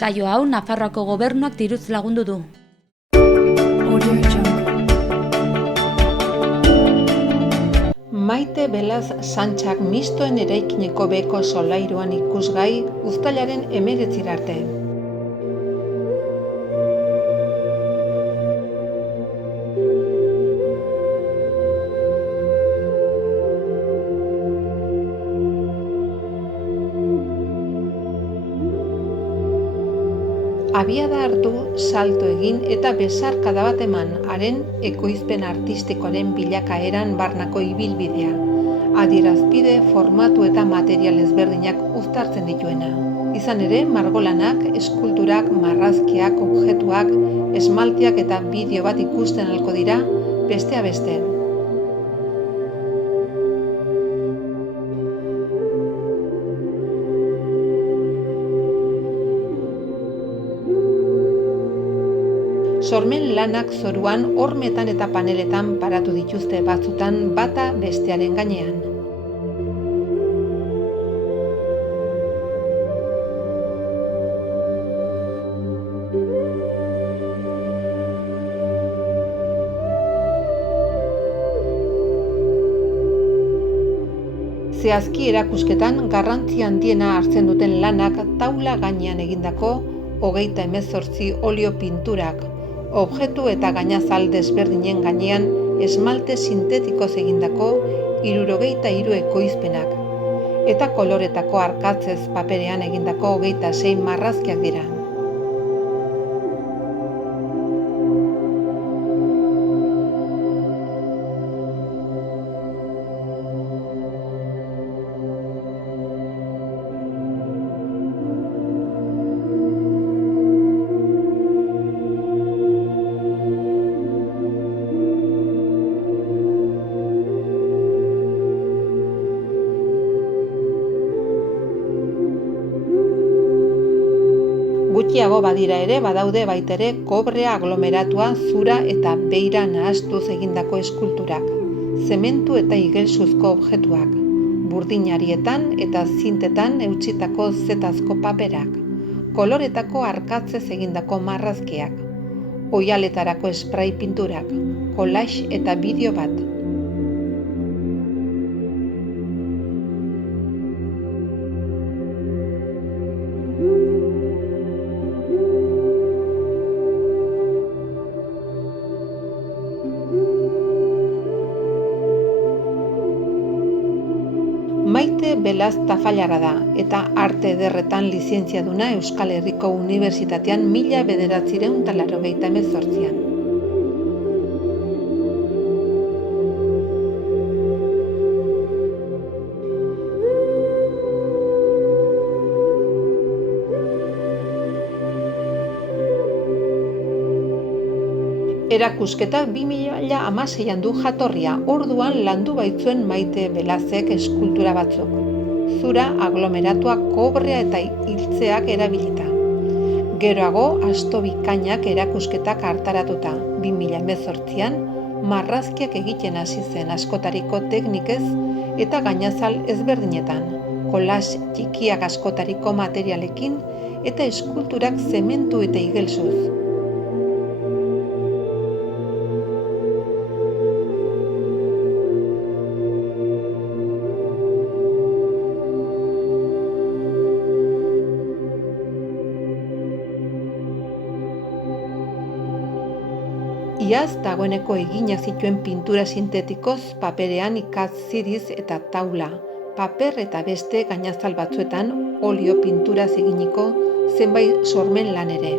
Saio hau Nafarroako Gobernuak diruz lagundu du. Maite Belaz Santxak mistoen eraikineko beheko solairuan ikusgai uztailaren 19 arte. Abiada hartu, salto egin eta besarkada bat eman, haren ekoizpen artistikoaren bilakaeran barnako ibilbidea. Adierazpide, formatu eta material ezberdinak uztartzen dituena. Izan ere, margolanak, eskulturak, marrazkiak, objektuak, esmaltiak eta bideo bat ikusten ahalko dira, bestea beste. Sormen lanak zoruan, hormetan eta paneletan paratu dituzte batzutan bata bestearen gainean. Zehazki erakusketan garrantzi handiena hartzen duten lanak taula gainean egindako 38 olio pinturak, objektu eta gainazal desberdinen gainean esmalte sintetikoz egindako 73 ekoizpenak, eta koloretako arkatzez paperean egindako 26 marrazkiak dira. Gutxiago badira ere, badaude baitere kobrea aglomeratua, zura eta beira nahastuz egindako eskulturak, zementu eta igelsuzko objektuak, burdinarietan eta zintetan eutsitako zetazko paperak, koloretako arkatzez egindako marrazkiak, oihaletarako spray pinturak, collage eta bideo bat. Maite Belaz tafallarra da, eta arte ederretan lizentziaduna Euskal Herriko Unibertsitatean 1988an. Erakusketak 2016an du jatorria, orduan landu baitzuen Maite Belazek eskultura batzuk. Zura aglomeratua, kobrea eta hiltzeak erabilita. Geroago, asto bikainak erakusketak hartaratuta, 2018an marrazkiak egiten hasi zen askotariko teknikez eta gainazal ezberdinetan, collage txikiak askotariko materialekin eta eskulturak zementu eta igelsuz. Iaz dagoeneko eginak zituen pintura sintetikoz paperean ikatz ziriz eta taula, paper eta beste gainazal batzuetan olio pinturaz eginiko zenbait sormen lan ere.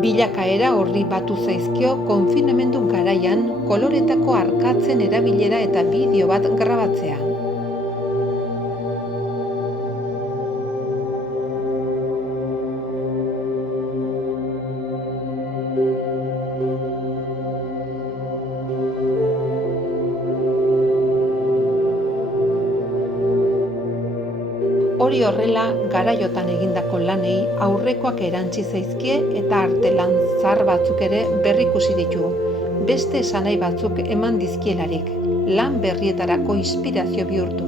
Bilakaera horri batu zaizkio konfinamendu garaian koloretako arkatzen erabilera eta bideo bat grabatzea. Hori horrela, garaiotan egindako lanei aurrekoak erantzi zaizkie eta artelan zahar batzuk ere berrikusi ditu, beste esanahi batzuk eman dizkielarik, lan berrietarako inspirazio bihurtu.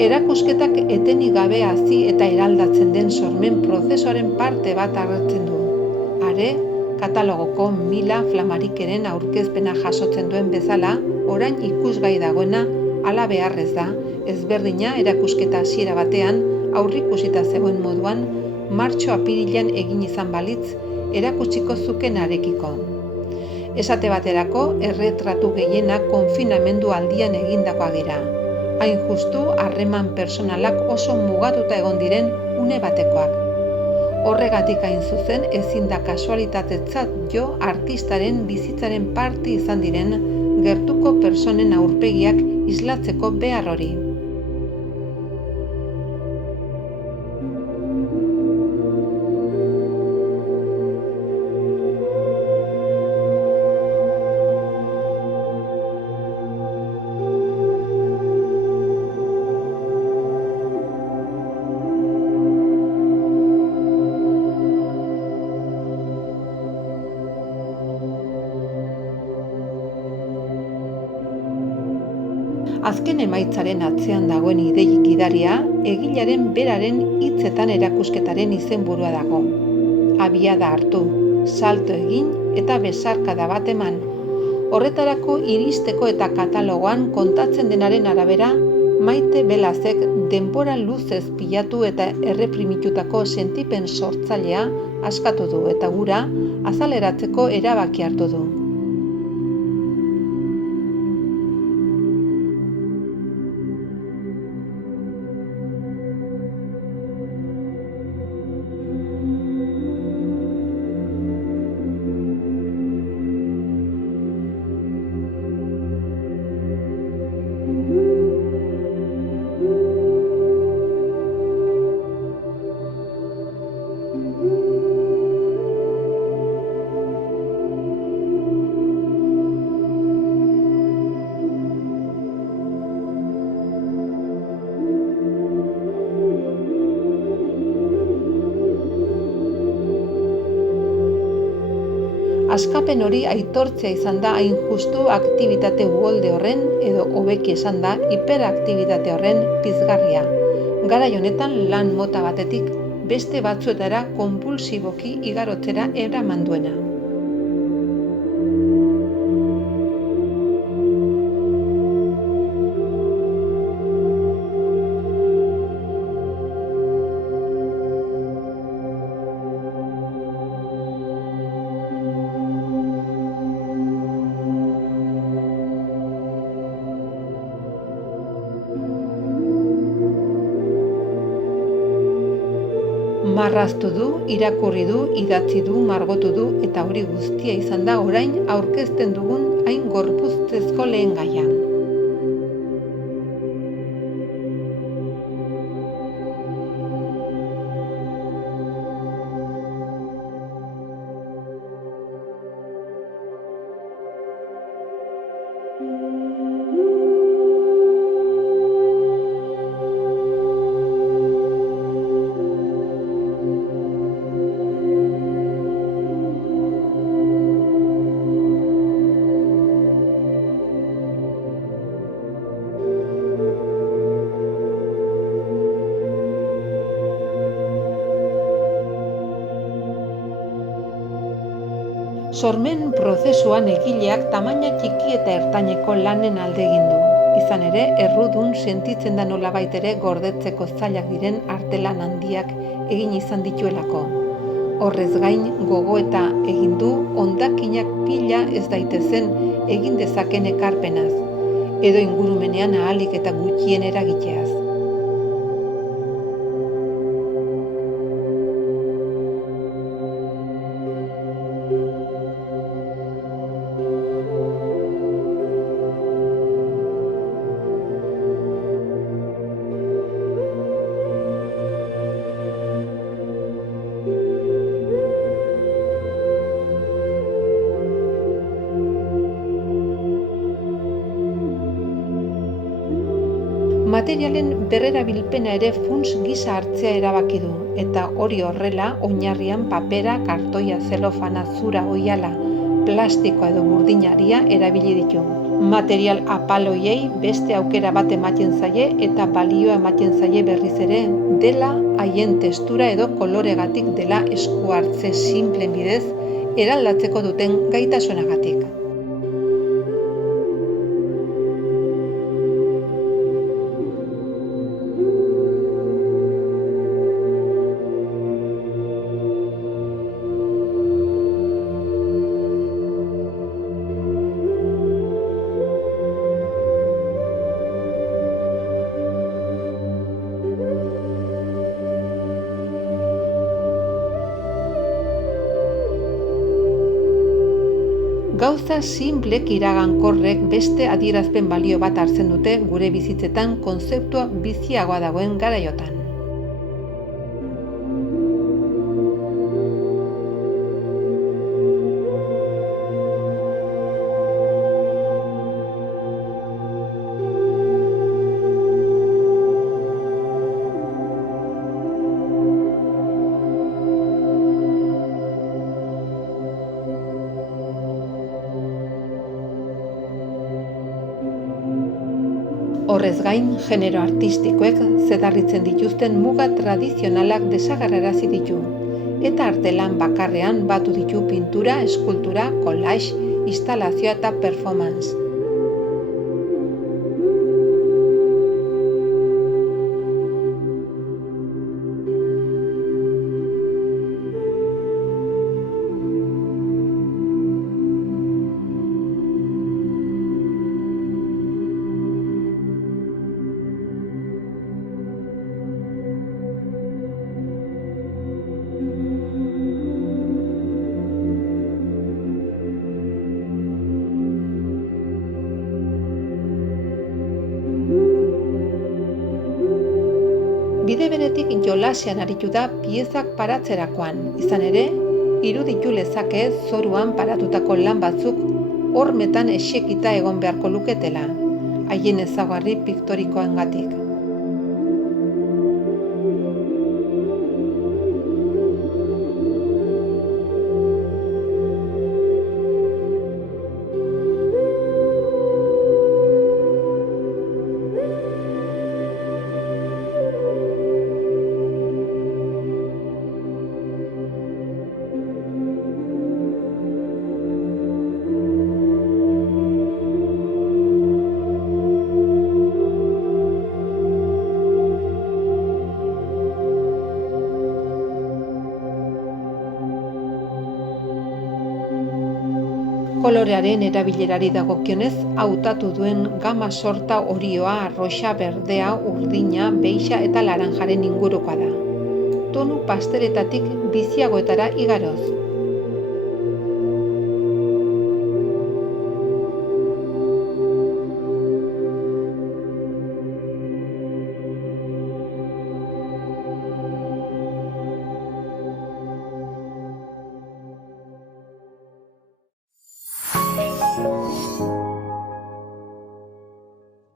Erakusketak etenik gabe hazi eta eraldatzen den sormen prozesuaren parte bat hartzen du. Are, katalogoko Mila Flamarikeren aurkezpena jasotzen duen bezala, orain ikusgai dagoena hala beharrez da, ezberdina erakusketa hasiera batean aurrikusita zegoen moduan, martxo-apirilean egin izan balitz erakutsiko zukenarekiko. Esate baterako, erretratu gehienak konfinamendu aldian egindakoak dira. Hain justu, harreman personalak oso mugatuta egon diren une batekoak. Horregatik hain zuzen ezin da kasualitatetzat jo artistaren bizitzaren parte izan diren gertuko pertsonen aurpegiak islatzeko behar hori. Azken emaitzaren atzean dagoen idei gidaria, egilearen beraren hitzetan erakusketaren izenburua dago. Abiada hartu, salto egin eta besarkada bat eman. Horretarako iristeko eta katalogoan kontatzen denaren arabera, Maite Belazek denbora luzez pilatu eta erreprimitutako sentipen sortzailea askatu du eta gura azaleratzeko erabaki hartu du. Askapen hori aitortzea izan da hain justu aktibitate uholde horren, edo hobeki esan da hiperaktibitate horren pizgarria. Garai honetan lan mota batetik beste batzuetara konpulsiboki igarotzera eraman duena. Marraztu du, irakurri du, idatzi du, margotu du eta hori guztia izan da orain aurkezten dugun hain gorpuztezko lehen gaia. Sormen prozesuan egileak tamaina txiki eta ertaineko lanen alde egin du. Izan ere, errudun sentitzen da nolabait ere gordetzeko zailak diren artelan handiak egin izan dituelako. Horrez gain, gogoeta egin du hondakinak pila ez daitezen egin dezaken ekarpenaz, edo ingurumenean ahalik eta gutxien eragiteaz. Materialen berrerabilpena ere funts gisa hartzea erabaki du, eta hori horrela oinarrian papera, kartoia, zelofana, zura, oihala, plastikoa edo burdinaria erabili ditu. Material apaloiei beste aukera bat ematen zaie eta balioa ematen zaie berriz ere, dela haien testura edo koloregatik dela esku hartze sinplen bidez eraldatzeko duten gaitasunagatik. Gauza sinplek iragankorrek beste adierazpen balio bat hartzen dute gure bizitzetan kontzeptua biziagoa dagoen garaiotan. Horrez gain, genero artistikoek zedarritzen dituzten muga tradizionalak desagerrarazi ditu, eta artelan bakarrean batu ditu pintura, eskultura, collage, instalazioa eta performance. Bide beretik jolasean aritu da piezak paratzerakoan, izan ere, iruditu lezake zoruan paratutako lan batzuk hormetan esekita egon beharko luketela, haien ezaugarri piktorikoengatik. Kolorearen erabilerari dagokionez, hautatu duen gama sorta orioa, arroxa, berdea, urdina, beixa eta laranjaren ingurukoa da. Tonu pasteletatik biziagoetara igaroz.